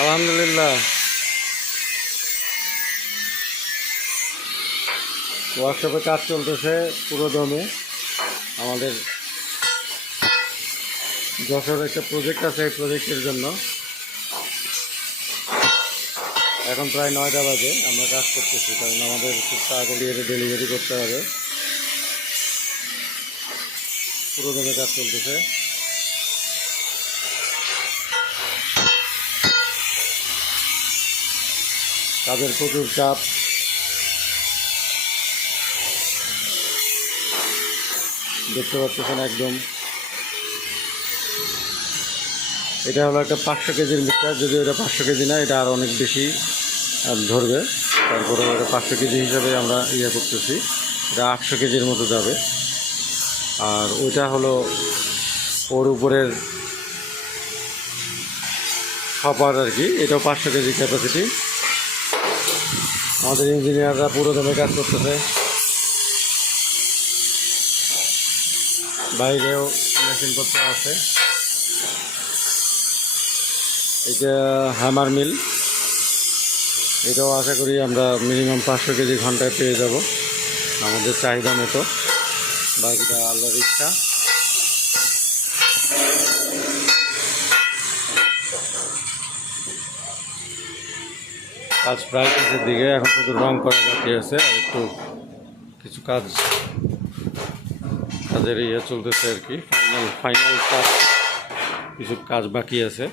আলহামদুলিল্লাহ, ওয়ার্কশপে কাজ চলতেছে পুরো দমে। আমাদের যশোর একটা প্রজেক্ট আছে, এই প্রজেক্টের জন্য এখন প্রায় 9টা বাজে আমরা কাজ করতেছি, কারণ আমাদের খুব তাড়াতাড়ি এটা ডেলিভারি করতে হবে। পুরো দমে কাজ চলতেছে। কাজের প্রচুর চাপ। দেখতে পাচ্ছেন একদম। এটা হলো একটা 500 কেজির মিক্সার, যদিও এটা 500 কেজি না, এটা আরও অনেক বেশি ধরবে। তারপরে এটা 500 কেজি হিসাবে আমরা করতেছি। এটা 800 কেজির মতো যাবে। আর ওইটা হলো ওর উপরের হপার আর কি, এটাও 500 কেজি ক্যাপাসিটি। আমাদের ইঞ্জিনিয়াররা পুরো দমে কাজ করতেছে। বাইরেও মেশিনপত্র আছে। এটা হ্যামার মিল, এটাও আশা করি আমরা মিনিমাম 500 কেজি ঘন্টায় পেয়ে যাব আমাদের চাহিদা মতো। বাকিটা আল্লাহর ইচ্ছা। কাজ প্রায় শেষের দিকে, এখন শুধু রং করা বাকি আছে, আর একটু কিছু কাজের চলতেছে আর কি। ফাইনাল কাজ, কিছু কাজ বাকি আছে।